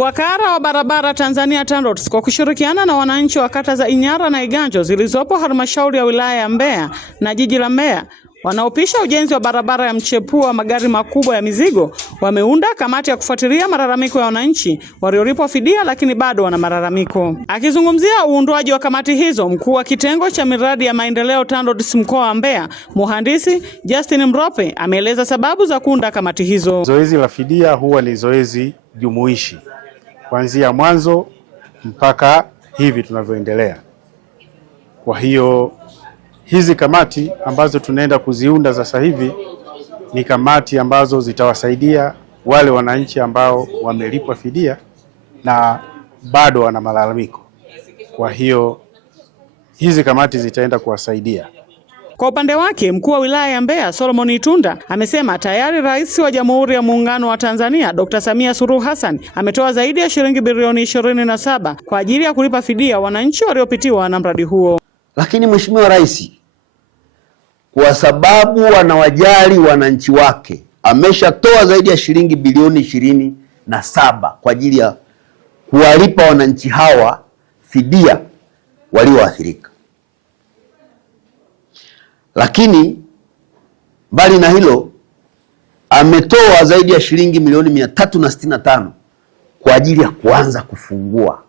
Wakala wa barabara Tanzania TANROADS kwa kushirikiana na wananchi wa kata za Inyara na Iganjo zilizopo halmashauri ya wilaya ya Mbeya na jiji la Mbeya wanaopisha ujenzi wa barabara ya mchepuo wa magari makubwa ya mizigo wameunda kamati ya kufuatilia malalamiko ya wananchi waliolipwa fidia lakini bado wana malalamiko. Akizungumzia uundwaji wa kamati hizo, mkuu wa kitengo cha miradi ya maendeleo TANROADS mkoa wa Mbeya, Mhandisi Justin Mrope, ameeleza sababu za kuunda kamati hizo. Zoezi la fidia huwa ni zoezi jumuishi kuanzia mwanzo mpaka hivi tunavyoendelea. Kwa hiyo hizi kamati ambazo tunaenda kuziunda sasa hivi ni kamati ambazo zitawasaidia wale wananchi ambao wamelipwa fidia na bado wana malalamiko. Kwa hiyo hizi kamati zitaenda kuwasaidia. Kwa upande wake, mkuu wa wilaya ya Mbeya Solomon Itunda amesema tayari Rais wa Jamhuri ya Muungano wa Tanzania Dr. Samia Suluhu Hassan ametoa zaidi ya shilingi bilioni 27 kwa ajili ya kulipa fidia wananchi waliopitiwa na mradi huo. Lakini Mheshimiwa Rais, kwa sababu wanawajali wananchi wake, ameshatoa zaidi ya shilingi bilioni 27 kwa ajili ya kuwalipa wananchi hawa fidia walioathirika. Lakini mbali na hilo, ametoa zaidi ya shilingi milioni 365 kwa ajili ya kuanza kufungua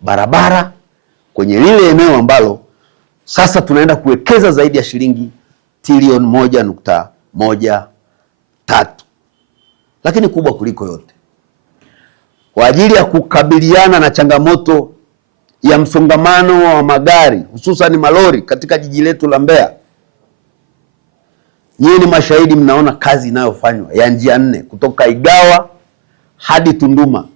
barabara kwenye lile eneo ambalo sasa tunaenda kuwekeza zaidi ya shilingi trilioni 1.13. Lakini kubwa kuliko yote, kwa ajili ya kukabiliana na changamoto ya msongamano wa magari hususan malori katika jiji letu la Mbeya. Nyinyi ni mashahidi, mnaona kazi inayofanywa ya njia 4 kutoka Igawa hadi Tunduma,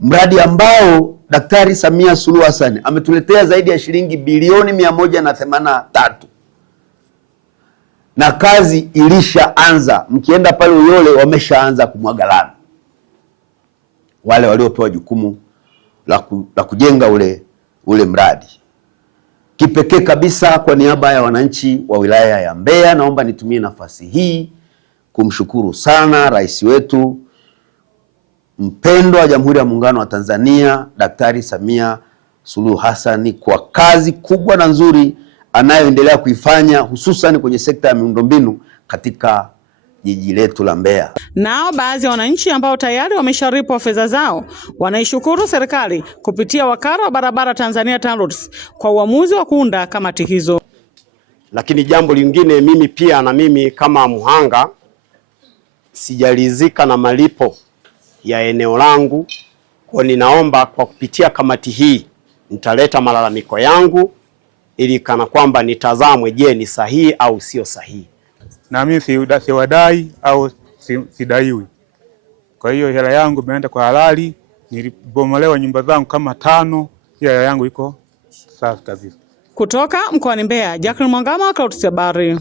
mradi ambao Daktari Samia Suluhu Hassan ametuletea zaidi ya shilingi bilioni 183, na kazi ilishaanza. Mkienda pale Uyole wameshaanza kumwaga lami wale waliopewa jukumu la kujenga ule mradi. Kipekee kabisa, kwa niaba ya wananchi wa wilaya ya Mbeya, naomba nitumie nafasi hii kumshukuru sana rais wetu mpendwa wa Jamhuri ya Muungano wa Tanzania Daktari Samia Suluhu Hassan kwa kazi kubwa na nzuri anayoendelea kuifanya hususan kwenye sekta ya miundombinu katika jiji letu la Mbeya. Nao baadhi ya wananchi ambao tayari wameshalipwa fedha zao wanaishukuru serikali kupitia wakala wa barabara Tanzania TANROADS kwa uamuzi wa kuunda kamati hizo. Lakini jambo lingine, mimi kama muhanga sijalizika na malipo ya eneo langu, kwa ninaomba kwa kupitia kamati hii nitaleta malalamiko yangu ili kana kwamba nitazamwe, je, ni sahihi au sio sahihi. Na mimi siwadai au sidaiwi. Kwa hiyo hela yangu imeenda kwa halali. Nilibomolewa nyumba zangu kama 5, hela yangu iko safi kabisa. Kutoka mkoani Mbeya, Jacqueline Mwangama, Clouds Habari.